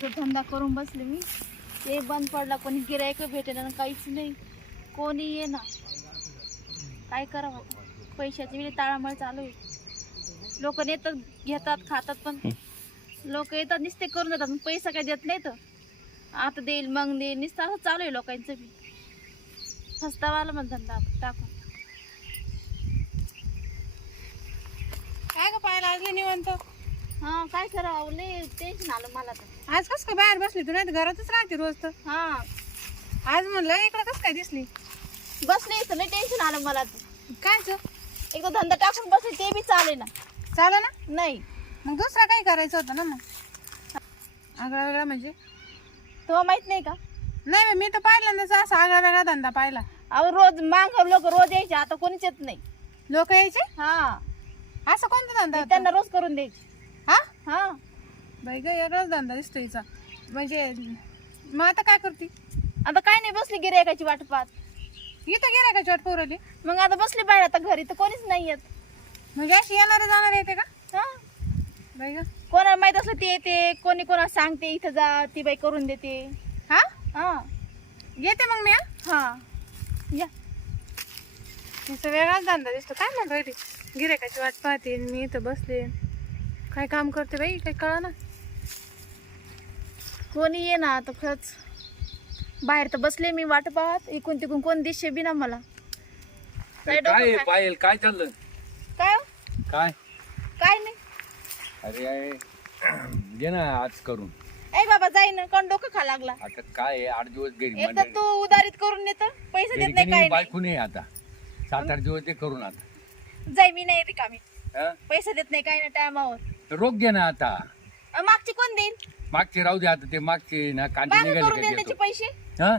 तो धंदा करून बसले मी. ते बंद पडला कोणी गिरायक भेटेना आणि काहीच नाही. कोणी ये ना काय करावं? पैशाची मी ताळामळ चालू आहे. लोक नेतात घेतात खातात पण. लोक येतात नुसते करून जातात पण पैसा काय देत नाही तर आता देईल मग देईल. नुसतं असं चालू आहे लोकांचं बी. फस्तावाला मग धंदा टाकून. काय ग पाहायला आज लय निवंत? हा काय करावं? लय टेन्शन आलं मला तर आज कस काय बाहेर बसली तू नाही तर घरातच राहते रोज तर. हा. आज म्हणलं इकडे कस काय दिसली? बसले इथं लय टेन्शन आलं मला तर कायच एकदा धंदा टाकून बसले ते बी चाले ना. चालेल ना? नाही. मग दुसरा काय करायचं होतं ना मग? आगळा वेगळा म्हणजे? तेव्हा माहीत नाही का? नाही बाई, मी तर पहिल्यांदाच असा आगळा वेगळा धंदा पाहिला. अहो रोज मांग लोक रोज यायचे आता कोणीच येत नाही. लोक यायचे? हा. असा कोणता धंदा होता? त्यांना रोज करून द्यायचे. हा? हा. बाई ग वेगळाच धंदा दिसतो हिचा. म्हणजे मग आता काय करते? आता काय नाही बसली गिरायकाची वाट पाहत इथं गेला का चोट पोरली मग आता बसली बाहेर आता घरी तर कोणीच नाही येत. म्हणजे अशी येणारे जाणारे येते का? हा? बाई ग. कोणाला माहीत असलं ते येते कोणी कोणाला सांगते इथं जा ती बाई करून देते. हा? हा. येते मग मी हा? हा. या. तिचा वेगळाच धंदा दिसतो. काय म्हणतो गिरायकाची वाट पाहते आणि मी इथं बसले. काय काम करते बाई काही कळा ना कोणी ये ना आता खरंच. बाहेर तर बसले मी वाट पाहत इकून तिकून कोण दिसते बी ना मला. काय डोकं काय खा- पायल काय चाललं? काय हो? काय? काय नाही. अरे आहे, घे ना आज करून. ए बाबा जाईन कोण डोकं खा लागला. आता काय आहे, आठ दिवस घरी एकदा मंडळी. तू उधारीत करून देत पैसे घरी देत नाही गेली, काय नाही. नाही आता. सात आठ दिवस ते करून आता. जाई मी नाही रिकामी. हं? पैसे देत नाही काय नाही टायमावर. तर रोग घे ना आता. मागची कोण देईन? मागचे राहू दे आता ते मागचे ना कांदे माग निघाले करून का देईन त्याचे देतो पैसे? हं?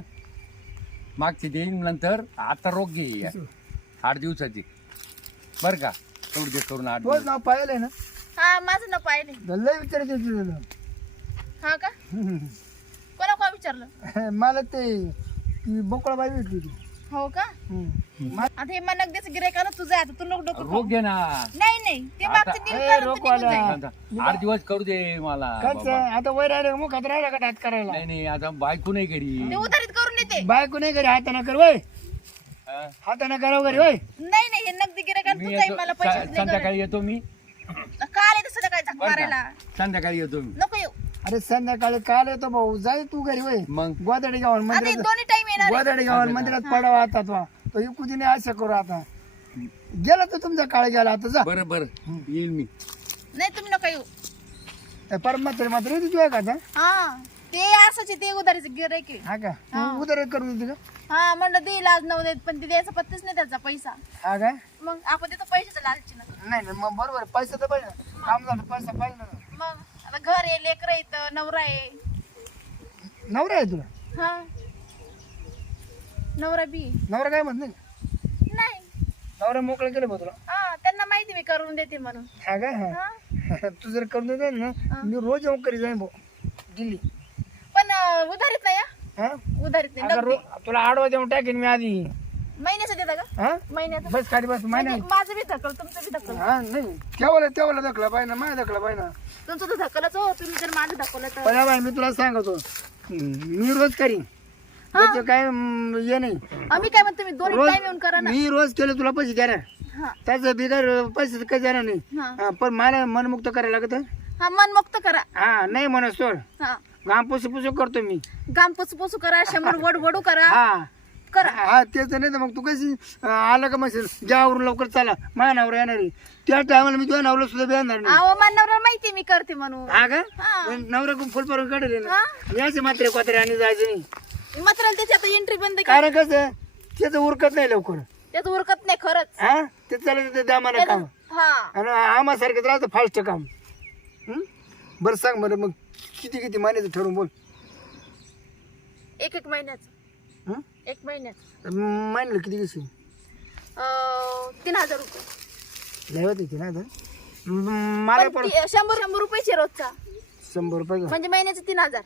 मागचे देईन नंतर आता रोग घे. आठ दिवसाची. बर का? तेवढं दे करून आठ तोच दिवस. नाव पाहिलंय ना? हा माझं ना पाहिले लय विचारायचं तुझं हा का? कोणा कोणा विचारलं? मला ते ती बोकळाबाई भेटली होती. हो का. आता हे मनक द्यायचं गिरायकाला तुझं आता तू नको डोकं खाऊ. रोग घे ना. नाही नाही ते मागचं ए, रोकवाला. आता आठ दिवस करू दे मला काच बाबा. आता वय राहिलं मुखात राहिला का हात करायला? नाही नाही आता बायको नाही घरी. ते उधारीत करून देते बायको नाही घरी हाताने कर वय. हं? हाताने करा वगैरे वय. नाही नाही हे नगदी गिरायकाला मी तू जाईल येतो. मला पैसे संध्याकाळी येतो मी. काल येतं सध्या काय झक बरं मारायला का? संध्याकाळी येतो मी. नको येऊ. अरे संध्याकाळी काल येतो भाऊ. जाय तू घरी वय मग? गोदाडी आता हे मंदिरात दोन्ही टाइम येणार आहे. गोदाडी गावान मंदिरात पडावा आता तो. तो इकुदीने असं करू आता. गेला तर तुमचा काळ गेला आता जा. बरं बरं. येईल मी. नाही तुम्ही नका येऊ. परत मात्र मात्र येते तू का आता हा ते असंच आहे, ते उधारीचं गिरायक आहे. हा का? तू उदर करून देते का? हा म्हणलं देईल आज नऊ देत पण ते द्यायचा पत्ताच नाही त्याचा पैसा. हा काय मग आपण देतो पैशाचं लालची ना नाही नाही मग बरोबर. पैसा तर पाहिजे ना. काम झालं पैसा पाहिजे ना. मग? आता घर आहे लेकर येतं नवरा आहे. नवरा आहे तुला? हा. नवरा बी. नवरा काय म्हणत नाही. नाही नवरा मोकळं केलं बा तुला? हा त्यांना माहिती मी करून देते म्हणून. हा काय हा. हा. तू जर करून देते ना मी रोज येऊन करी जाईन भाऊ. दिल्ली. पण अं, उधारीत नाही हा? हा? उधारीत नाही अगं नगदी. रो तुला आडवा देऊन टाकेन मी आधी. महिन्याचं देता का? हा? महिन्याचं? बस खाली बस माय म्हणजे नाही माझं बी धकल तुमचं बी धकल. हा नाही. केवळ तेवढं दाखला पाहिजे ना माय दाखला पाहिजे ना. तुमचं तर धकलच हो तुम्ही जर माझं धकवलं तर. पण बाई मी तुला सांगतो मी रोज करीन. त्याचं काय हे नाही. आम्ही काय म्हणतो रोज टाइम येऊन करा ना. मी रोज केलं तुला पैसे द्या हा. त्याचं बिगर पैसे काही देणार नाही. हा. हा, पण मला मनमुक्त करायला लागत? हा मन मुक्त करा. हा नाही म्हणत सोड. हा. घाम पुसू पुसू करतो मी. गाम पोचू पोचू करा शंभर वड वडू करा. हा. करा हा. तेच नाही तर मग तू कशी अं, आलं का म्हणशील ज्यावरून लवकर चला. माझ्या नावर येणार आहे. त्या टायमाला मी तुझ्या नावला सुद्धा येणार नाही. अहो मला माहिती मी करते म्हणून. हा का? हा. नवरा खूप फुल परून काढले ना असे मात्र कोत्रे आणि जायचं नाही. मात्र त्याची आता एंट्री बंद केली. कारण कसं त्याचं उरकत नाही लवकर. त्यात उरकत नाही खरंच. हा? ते चालत ते दामानं काम. हा. आणि आम्हासारखं राहतं फास्ट काम. हं? बरं सांग बरं मग किती किती महिन्याचं ठरवून बोल. एक एक महिन्याचं. हं? एक महिन्याचं महिन्याला किती अं, तीन हजार रुपये. लय होते ना आता म- मला पण पण ती- शंभर शंभर रुपयाचे रोजचा. शंभर रुपये का? म्हणजे महिन्याचे तीन हजार.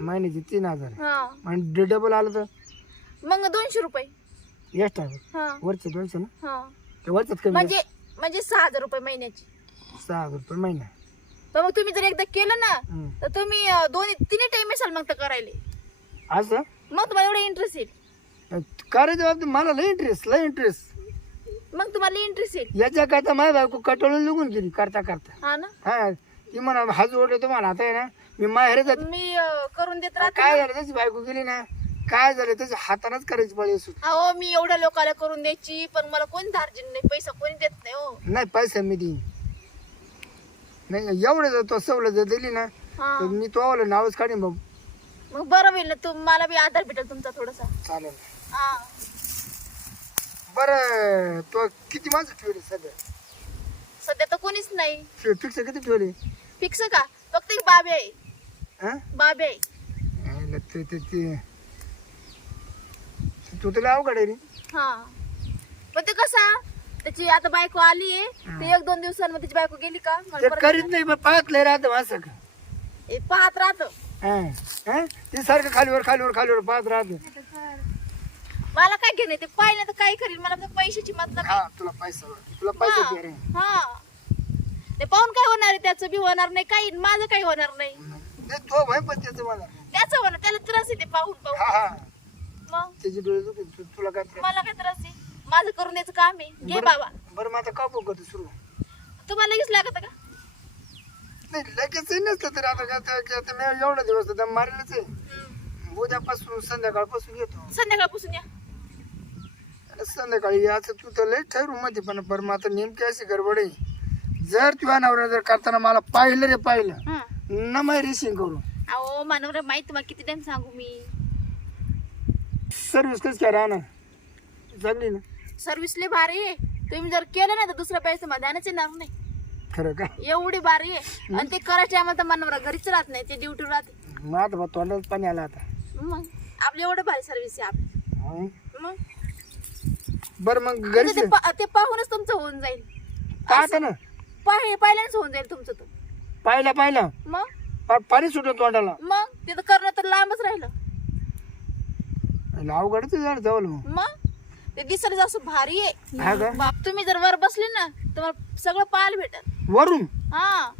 महिन्याचे तीन हजार? हा. आणि डबल आलं तर? मग दोनशे रुपये. एक्स्ट्रा हा. वरचं दोनशे ना? हा. ते वरचंच कमी म्हणजे म्हणजे सहा हजार रुपये महिन्याची. सहा हजार रुपये महिना. पण मग तुम्ही जर एकदा केलं ना. तर तुम्ही अं, दोन्ही तिन्ही टाइम येसाल मग तर करायला. असं? मग तुम्हाला एवढं इंटरेस्ट येईल. करायचं बाबतीत मला लय इंटरेस्ट लय इंटरेस्ट मग तुम्हाला इंटरेस्ट येईल. याच्या करता माझ्या बायको कटवून निघून गेली करता करता. हा ना? हा ती म्हणा हात जोडले तुम्हाला आता आहे ना मी माहेर जाते. मी अं, करून देत राहते काय झालं त्याची बायको गेली ना काय झालं त्याच्या हातानच करायची पळी सुट अहो मी एवढ्या लोकांना करून द्यायची पण मला कोणी धार्जिन नाही पैसा कोणी देत नाही हो. नाही पैसा मी देईन. नाही एवढं तो सवलत जर दिली ना हा. तर मी तो नावच काढीन बाबू मग बरं होईल ना तुम मला बी आधार भेटेल तुमचा थोडासा. चालेल. हा. बरं तो किती माणसं ठेवले सध्या? सध्या तर कोणीच नाही. फिक्स किती ठेवले? फिक्स का? फक्त एक बाबे आहे. हा? बाबे आहे. ते ते ते. तू तुला अवघड आहे रे. हा. पण ते कसा त्याची आता बायको आली आहे. ते एक दोन दिवसांमध्ये त्याची बायको गेली का? मला ते परत करीत नाही. पण पाहत लय राहतं माणसं का? हे पाहत राहत. ते सारखं खालीवर खालीवर खालीवर पाहत राहतं. मला काय घेणे ते पाहिलं तर काय करील मला फक्त पैशाची मतलब. हा तुला पैसा तुला पैसा दे रे हा. ते पाहून काय होणार आहे? त्याचं बी होणार नाही. काही माझं काही होणार नाही. तो भाई पण त्याचं मला त्याचं होणार. त्याला त्रास आहे ते पाहून पाहून. हा मग? त्याची डोळे दुखून तू- तुला काय त्रास? मला काय त्रास आहे? माझं करून द्यायचं काम आहे. घे बरं- बाबा. बरं मग आता का करतो सुरू. तुम्हाला लगेच लागत का? नाही लगेच नसतं तर आता काय ते- ते मी एवढा दिवस दम मारेलच आहे. उद्यापासून संध्याकाळपासून येतो. संध्याकाळपासून या. आणि संध्याकाळी याचं तू तर लय ठरू मध्ये पण बरं मग आता नेमकी अशी गडबड आहे. जर तुझ्या नवऱ्या जर करताना मला पाहिलं रे पाहिलं हं. न मग रेसिंग करू. अहो मानवर माहीत तुम्हाला किती टाइम सांगू मी? सर्विस कशी काय राहणार? चांगली ना. सर्व्हिस लय भारी आहे. तुम्ही जर केलं नाही तर दुसऱ्या पैसे मैदानच येणार नाही. खरं का? एवढी भारी आहे. आणि ते करायच्या आम्हाला तर मानवर घरीच राहत नाही. ते ड्युटी राहते. बा तोंडात पाणी आलं आता. मग? आपली एवढं भारी सर्व्हिस आहे आपली. हं. मग? बरं मग घरीच ते पा- ते पाहूनच तुमचं होऊन जाईल. पाहता ना. पाहि पहिल्याच होऊन जाईल तुमचं तर. पाहिलं पाहिलं. मग? पा- पाणी सुटलं तोंडाला. मग? ते तर करणं तर लांबच राहिलं. अवघडच झाड जवळ मग. मग? ते दिसायला असं भारी हा का? आहे बाप, तुम्ही जर वर बसले ना तुम्हाला सगळं पाहायला भेटल. वरून? हा.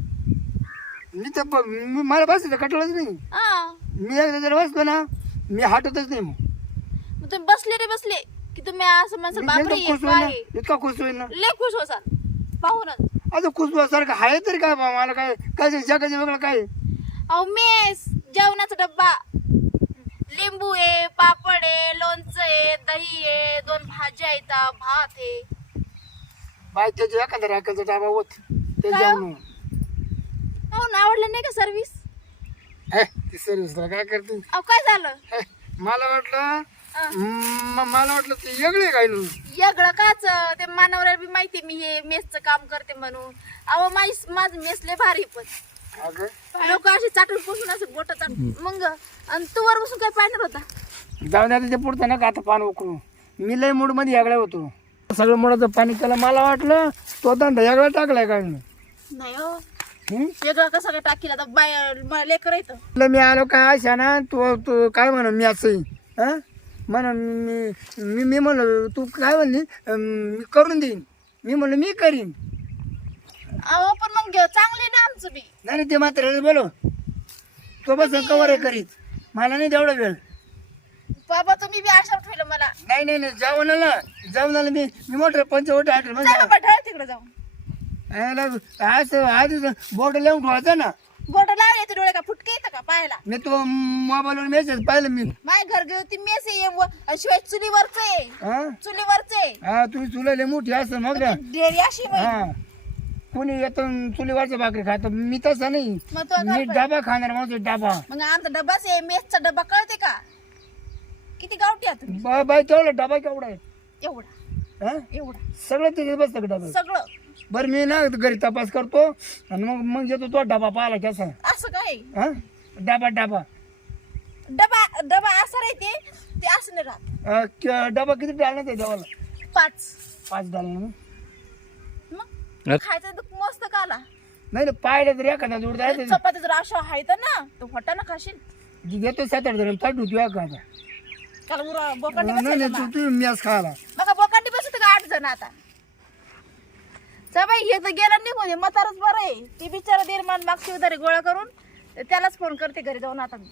मी तर मी- मला बसायचं कटळच नाही. हा. मी एकदा जर बसलो ना मी हटतच नाही मग. मग तुम्ही बसले रे बसले की तुम्ही असं म्हणसाल मी बापरे एकदम खुश होईल काय ना इतका खुश होईल ना. लय खुश होसाल. पाहूनच. आता खुश सारखं आहे तरी काय बा मला काय काय ते जगाचं वेगळं काय? अहो मेस जेवणाचा डब्बा. लिंबू आहे पापड आहे लोणचं आहे दही आहे दोन भाज्या आहेत भात आहे. बाय त्याच्या एखाद्या राखायचा डाबा होत. ते काय? जेवण हो? ना आवडलं नाही का सर्व्हिस हे ती काय करते? अहो काय झालं? हे, मला वाटलं हा. म- मला वाटलं ते वेगळे काय नाही वेगळं काच ते मानवऱ्याला बी माहिती मी हे मेसचं काम करते म्हणून. अहो माझी माझं मेस लय भारी पण. अगं? लोक असे चाटून पुसून असं बोट चाटून. मग आणि तू वर बसून काय पाहणार होता? जाऊन आता ते पुढचं ना का आता पान उकळू. मी लय मूडमध्ये यागळा होतो. सगळं मुळाचं पाणी त्याला मला वाटलं तो दंड यागळा टाकलाय काय नाही नाही हो. हं? वेगळं कसं काय टाकील? आता बाय लेकर येतं म्हटलं मी आलो काय अशा ना तू तू काय म्हण मी असं? हा? म्हणून मी मी मी म्हणलो तू काय म्हणली? अं, मी करून देईन. मी म्हणलो मी करीन. अहो पण मग घे चांगले ना आमचं बी. नाही नाही, ते मात्र बोलो तो बस कवर आहे करीत. मला नाही तेवढा वेळ. बाबा तुम्ही बी आशा ठेवलं मला. नाही नाही नाही जाऊन आला. जाऊन आला मी. मी मोठं पंचवट हॉटेल मध्ये ढळ तिकडे जाऊन. आज आज बोट लावून ठेवायचा ना. बोट लावले ते डोळे का? फुटके येतं का पाहायला? मी तो मोबाईलवर मेसेज पाहिलं मी. माय घरगुती मेस आहे व- आणि शिवाय चुलीवरच आहे. हा? चुलीवरच आहे. हा तुम्ही चुलाले मोठी असं मग. ना. अशी बाई. हा. कोणी येतो चुलीवरचं भाकरी खातो. मी तसं नाही. मग तो मी डबा खाणार माझा डबा. मग आमचा डबाच आहे मेसचा डबा कळते का? किती गावठी आहात तुम्ही? तेवढा डबा केवढा आहे? एवढा. हा? एवढा. सगळं तिथे बसतं का डबा? सगळं. बरं मी ना घरी तपास करतो आणि मग मग येतो तो डबा पाहिला कसा असं काय? हा? डबा डबा. डबा डबा असं राहते ते असं नाही राहत. अं, क- डबा किती डालणार ते डबाला पाच. पाच डालणार ना? मग? खायचं तर मस्त काला. नाही नाही पाहिलं तरी एखादा जोड जायचं चपाती जर अशा आहे तर ना तो होता ना खाशील. घेतो सात आठ जण ताट होती एखादा. काल उरा बोकांडी नाही नाही बसायचं तू तू मॅच खायला. बघा बोकांडी बसत का आठ जण आता? सबाई हे तर गेलं निघून म्हातारच बरं आहे. ती बिचारा निर्माण मागची उधारी गोळा करून त्यालाच फोन करते घरी जाऊन आता मी.